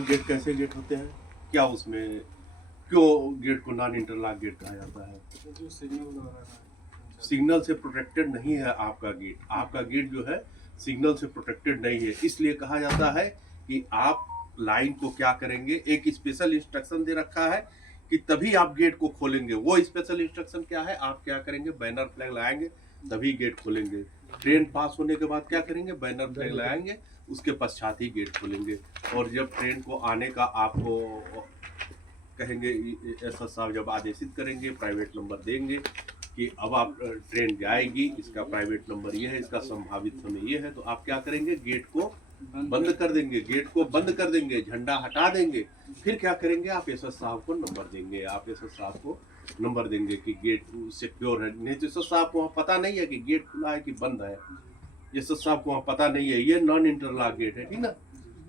Gate कैसे gate होते हैं? क्या उसमें क्यों गेट को नॉन इंटरलॉक गेट कहा जाता है? जो सिग्नल वगैरह है, सिग्नल से प्रोटेक्टेड नहीं है आपका गेट। आपका गेट जो है सिग्नल से प्रोटेक्टेड नहीं है, इसलिए कहा जाता है कि आप लाइन को क्या करेंगे, एक स्पेशल इंस्ट्रक्शन दे रखा है कि तभी आप गेट को खोलेंगे। वो स्पेशल इंस्ट्रक्शन क्या है? आप क्या करेंगे, बैनर फ्लैग लगाएंगे तभी गेट खोलेंगे। ट्रेन पास होने के बाद क्या करेंगे, बैनर फ्लैग लगाएंगे, उसके पश्चात ही गेट खोलेंगे। और जब ट्रेन को आने का आपको कहेंगे, एसएस साहब जब आदेशित करेंगे, प्राइवेट नंबर देंगे कि अब आप ट्रेन जाएगी, इसका प्राइवेट नंबर ये है, इसका संभावित समय ये है, तो आप क्या करेंगे, गेट को बंद कर देंगे। गेट को बंद कर देंगे, झंडा हटा देंगे। फिर क्या करेंगे, आप एसएस साहब को नंबर देंगे। आप एसएस साहब को नंबर देंगे कि गेट सिक्योर है। नहीं तो एसएस साहब को वहाँ पता नहीं है कि गेट खुला है कि बंद है। एसएस साहब को वहाँ पता नहीं है, ये नॉन इंटरलॉक गेट है, ठीक ना,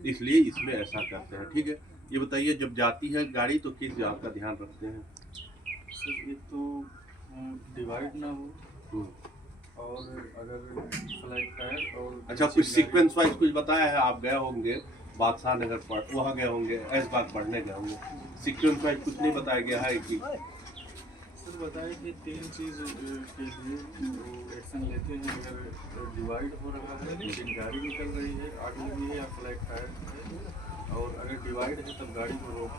इसलिए इसमें ऐसा करते हैं। ठीक है, ये बताइए, जब जाती है गाड़ी तो किस बात का ध्यान रखते हैं? सर एक तो डिवाइड ना हो, हम्म। और अगर फ्लैट टायर और अच्छा, कुछ सीक्वेंस वाइज कुछ बताया है? आप गए होंगे बादशाह नगर पर, वहाँ गए होंगे, ऐस बात पढ़ने गए होंगे, सीक्वेंस वाइज कुछ नहीं बताया गया है कि? सर बताया कि 3 चीज़ के लिए वो एक्शन लेते हैं। अगर डिवाइड हो रहा है, लेकिन गाड़ी निकल रही है, आग लगी है या फ्लैट टायर है, और अगर डिवाइड है तब गाड़ी को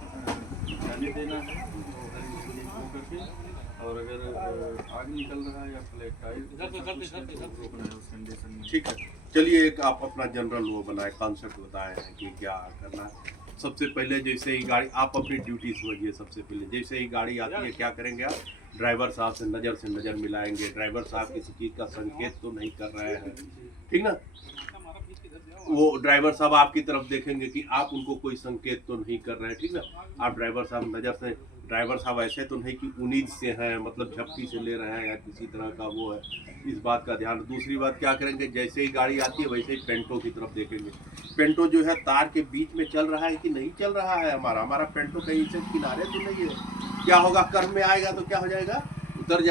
जाने देना है वो करके, और अगर आग निकल रहा है या फ्लैट टायर तो रोकना है उस कंडीशन में। ठीक है, चलिए एक आप अपना जनरल वो बनाए, कॉन्सेप्ट बताए हैं कि क्या करना है। सबसे पहले जैसे ही गाड़ी, आप अपनी ड्यूटी समझिए। सबसे पहले जैसे ही गाड़ी आती है क्या करेंगे आप, ड्राइवर साहब से नज़र मिलाएंगे। ड्राइवर साहब किसी चीज़ का संकेत तो नहीं कर रहे हैं, ठीक ना। वो ड्राइवर साहब आपकी तरफ देखेंगे कि आप उनको कोई संकेत तो नहीं कर रहे हैं, ठीक ना। आप ड्राइवर साहब नज़र से, ड्राइवर साहब ऐसे तो नहीं कि उम्मीद से हैं, मतलब झपकी से ले रहे हैं या किसी तरह का वो है, इस बात का ध्यान। दूसरी बात क्या करेंगे, जैसे ही गाड़ी आती है वैसे ही पेंटो की तरफ देखेंगे। पेंटो जो है तार के बीच में चल रहा है कि नहीं चल रहा है, हमारा पेंटो कहीं से किनारे तो नहीं है। क्या होगा, कर्व में आएगा तो क्या हो जाएगा, उतर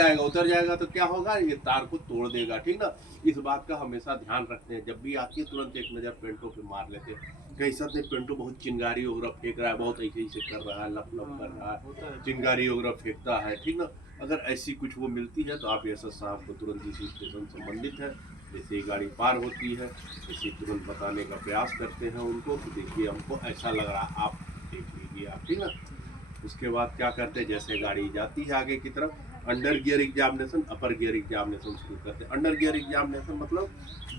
जाएगा तो क्या होगा, ये तार को तोड़ देगा, ठीक ना। इस बात का हमेशा ध्यान रखते हैं। जब भी आती है तुरंत एक नज़र पेंटो पे मार लेते हैं, कहीं सब पेंटो बहुत चिंगारी वगैरह फेंक रहा है, बहुत ऐसे कर रहा है, लप कर रहा है, चिंगारी वगैरह फेंकता है, ठीक ना। अगर ऐसी कुछ वो मिलती है तो आप एसएस साहब को तुरंत इसी स्टेशन संबंधित है, जैसे ही गाड़ी पार होती है इसी तुरंत बताने का प्रयास करते हैं उनको कि देखिए हमको ऐसा लग रहा, आप देख लीजिए आप, ठीक ना। उसके बाद क्या करते हैं, जैसे गाड़ी जाती है आगे की तरफ, अंडर गियर एग्जामिनेशन, अपर गियर एग्जामिनेशन शुरू करते हैं। अंडर गियर एग्जामिनेशन मतलब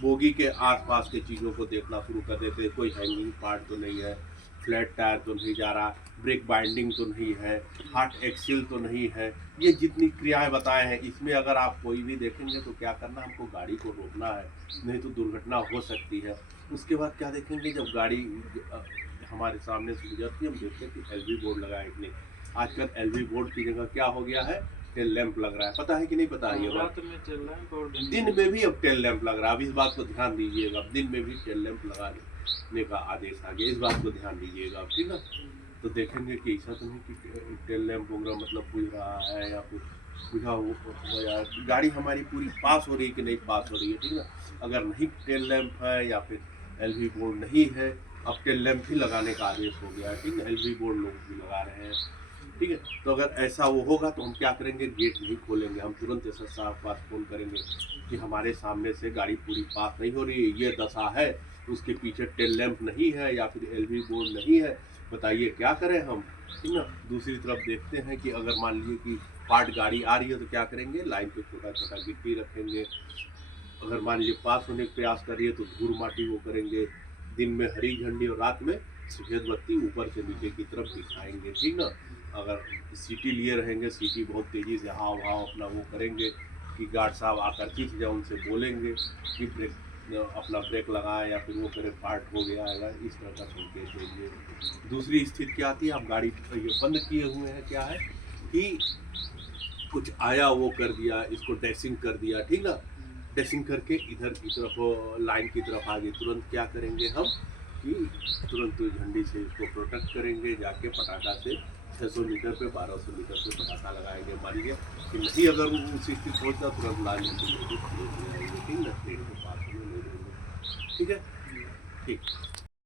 बोगी के आसपास के चीज़ों को देखना शुरू कर देते हैं। कोई हैंगिंग पार्ट तो नहीं है, फ्लैट टायर तो नहीं जा रहा, ब्रेक बाइंडिंग तो नहीं है, हार्ट एक्सिल तो नहीं है। ये जितनी क्रियाएं बताए हैं, इसमें अगर आप कोई भी देखेंगे तो क्या करना, हमको गाड़ी को रोकना है, नहीं तो दुर्घटना हो सकती है। उसके बाद क्या देखेंगे, जब गाड़ी हमारे सामने से गुजरती है, हम देखते हैं कि एलवी बोर्ड लगा है कि नहीं। आजकल एलवी बोर्ड की जगह क्या हो गया है, टेल लैंप लग रहा है, पता है कि नहीं पता है ये बात? रात में टेल लैंप और दिन में भी अब टेल लैंप लग रहा है। अब इस बात को ध्यान दीजिएगा, अब दिन में भी टेल लैंप लगाने का आदेश आ गया, इस बात को ध्यान दीजिएगा आप, ठीक ना। तो देखेंगे कि ऐसा तो नहीं कि टेल लैंप वगैरह मतलब बुझ रहा है या फिर बुझा हो या गाड़ी हमारी पूरी पास हो रही है कि नहीं पास हो रही है, ठीक ना। अगर नहीं टेल लैंप है या फिर एलवी बोर्ड नहीं है, अब टेल लैंप भी लगाने का आदेश हो गया है, ठीक है। एलवी बोर्ड लोग भी लगा रहे हैं, ठीक है। तो अगर ऐसा वो होगा तो हम क्या करेंगे, गेट नहीं खोलेंगे, हम तुरंत एसएस साहब के पास फ़ोन करेंगे कि हमारे सामने से गाड़ी पूरी पास नहीं हो रही है, ये दशा है, उसके पीछे टेल लैंप नहीं है या फिर एलवी बोर्ड नहीं है, बताइए क्या करें हम, ठीक ना। दूसरी तरफ देखते हैं कि अगर मान लीजिए कि पार्ट गाड़ी आ रही है तो क्या करेंगे, लाइन पे छोटा छोटा गिट्टी रखेंगे। अगर मान लीजिए पास होने का प्रयास करिए तो धूल माटी वो करेंगे। दिन में हरी झंडी और रात में सफेद बत्ती ऊपर से नीचे की तरफ दिखाएंगे, ठीक ना। अगर सीटी लिए रहेंगे, सीटी बहुत तेज़ी से हाव हाव अपना वो करेंगे कि गार्ड साहब आकर खींच जाए, उनसे बोलेंगे कि ब्रेक अपना ब्रेक लगाएं या फिर वो करे पार्ट हो गया है, इस तरह का संकेत देंगे। दूसरी स्थिति क्या आती है, आप गाड़ी ये बंद किए हुए हैं, क्या है कि कुछ आया वो कर दिया, इसको डैशिंग कर दिया, ठीक ना। डैशिंग करके इधर की तरफ लाइन की तरफ आगे, तुरंत क्या करेंगे हम कि तुरंत झंडी से इसको प्रोटेक्ट करेंगे, जाके पटाखा से 600 मीटर पे 1200 मीटर पे पटाखा लगाएंगे। मान लीजिए कि नहीं अगर वो उसी स्थिति पहुँचता तुरंत लाइन में ठीक ना, ट्रेन को पास होने नहीं देंगे, ठीक है, ठीक।